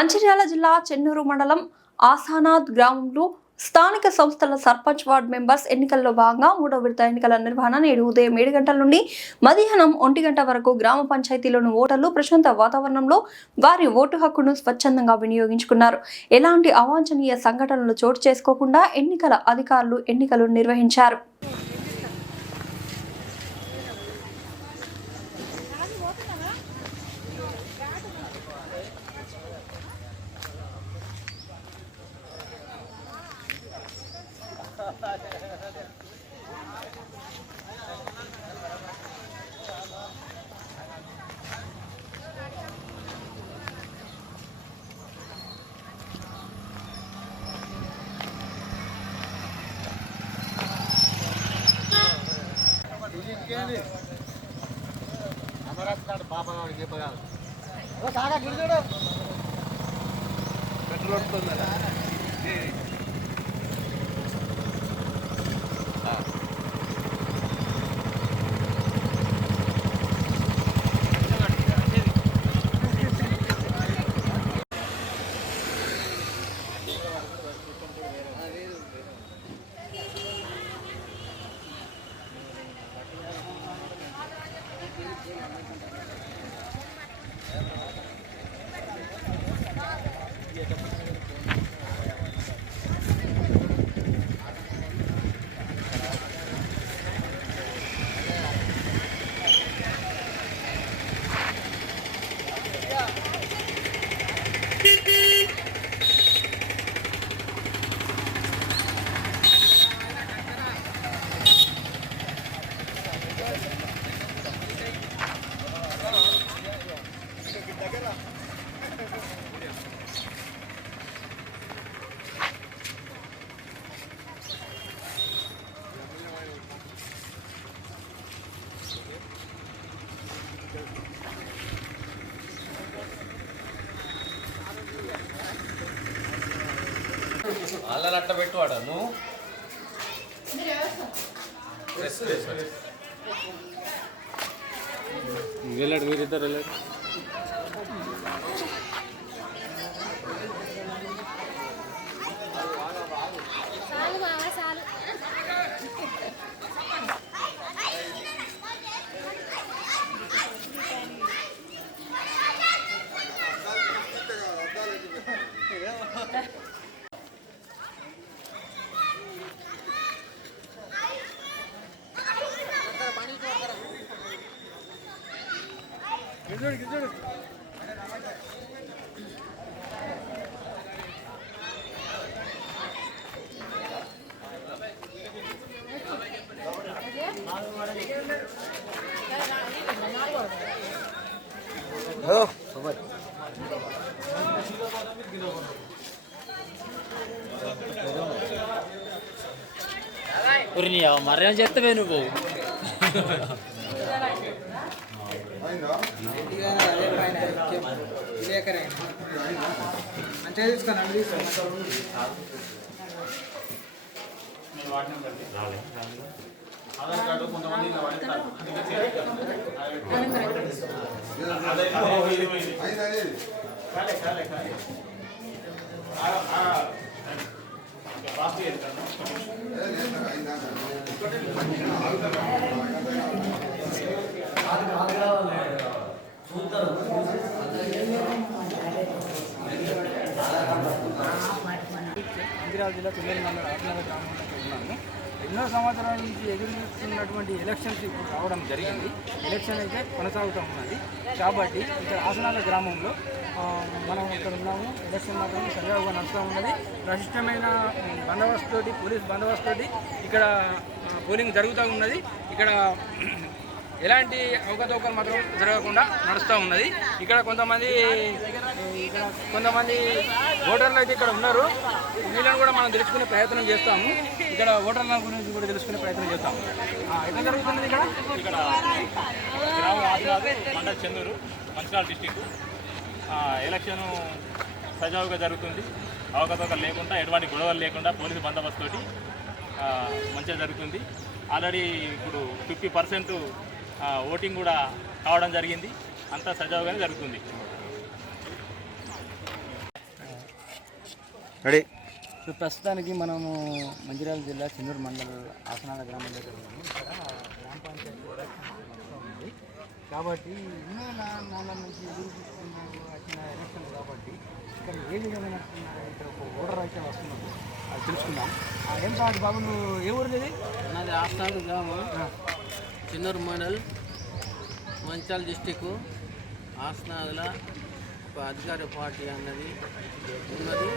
మంచిర్యాల జిల్లా చెన్నూరు మండలం ఆసానాథ్ గ్రామంలో స్థానిక సంస్థల సర్పంచ్ వార్డు మెంబర్స్ ఎన్నికల్లో భాగంగా 3వ విడత ఎన్నికల నిర్వహణ నేడు ఉదయం 7 గంటల నుండి మధ్యాహ్నం 1 గంట వరకు గ్రామ పంచాయతీలోని ఓటర్లు ప్రశాంత వాతావరణంలో వారి ఓటు హక్కును స్వచ్ఛందంగా వినియోగించుకున్నారు. ఎలాంటి అవాంఛనీయ సంఘటనలు చోటు చేసుకోకుండా ఎన్నికల అధికారులు ఎన్నికలు నిర్వహించారు. అలా అట్ట పెట్టువాడా నువ్వు వెళ్ళాడు మీరిద్దరు వెళ్ళాడు మర్యాద చేస్తావే నువ్వు ఆధార్ కార్డు కొంతమంది మంచిర్యాల జిల్లా చెన్నూరు మండలం ఆత్మనగర్ గ్రామంలో ఉన్నాము. ఎన్నో సంవత్సరాల నుంచి ఎదురు చూస్తున్నటువంటి ఎలక్షన్స్ ఇప్పుడు రావడం జరిగింది. ఎలక్షన్ అయితే కొనసాగుతూ ఉన్నది కాబట్టి ఇక్కడ ఆసనాథ గ్రామంలో మనం ఇక్కడ ఉన్నాము. ఎలక్షన్ మాత్రం సజావుగా నడుస్తూ ఉన్నది. ప్రశస్తమైన బందోబస్తుతోటి, పోలీస్ బందోబస్తుతోటి ఇక్కడ పోలింగ్ జరుగుతూ ఉన్నది. ఇక్కడ ఎలాంటి అవకతవకలు మాత్రం జరగకుండా నడుస్తూ ఉన్నది. ఇక్కడ కొంతమంది ఓటర్లు అయితే ఇక్కడ ఉన్నారు. వీళ్ళని కూడా మనం తెలుసుకునే ప్రయత్నం చేస్తాము. ఇక్కడ ఓటర్ల గురించి కూడా తెలుసుకునే ప్రయత్నం చేస్తాము. ఎక్కడ జరుగుతున్నది ఇక్కడ గ్రామం ఆదిలాబాద్ మండల్ చెన్నూరు మంచిర్యాల డిస్టిక్. ఎలక్షన్ సజావుగా జరుగుతుంది. అవకతవకలు లేకుండా, ఎటువంటి గొడవలు లేకుండా పోలీసు బందోబస్తుతోటి మంచిగా జరుగుతుంది. ఆల్రెడీ ఇప్పుడు 50% ఓటింగ్ కూడా కావడం జరిగింది. అంతా సజావుగానే జరుగుతుంది. రెడీ. సో ప్రస్తుతానికి మనము మంచిర్యాల జిల్లా చెన్నూరు మండల ఆసనాల గ్రామం దగ్గర ఉన్నాము. ఇక్కడ గ్రామ పంచాయతీ ఎలక్షన్ నడుస్తూ ఉంది కాబట్టి ఎన్నో నాళ్ళ నుంచి ఎదురు చూసుకున్న వచ్చిన ఎలక్షన్ కాబట్టి ఇక్కడ ఏ విధంగా నడుస్తున్నారో ఇక్కడ ఒక ఓటర్ అయితే వస్తున్నారు, అది తెలుసుకుందాం. ఏం కావాలి బాబు, నువ్వు ఏ ఊరు ఇది? నాది ఆస్థాన గ్రామం, చెన్నూరు మండల్, మంచిర్యాల డిస్టిక్. ఆస్థానాల ఒక అధికార పార్టీ అన్నది ఉన్నది.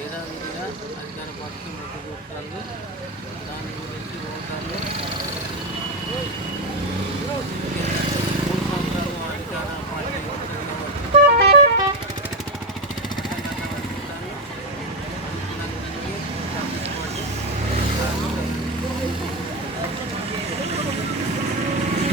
యథావిధిగా అధికార పార్టీకి మొగ్గు చూపుతారు. దాని గురించి ఓటర్లు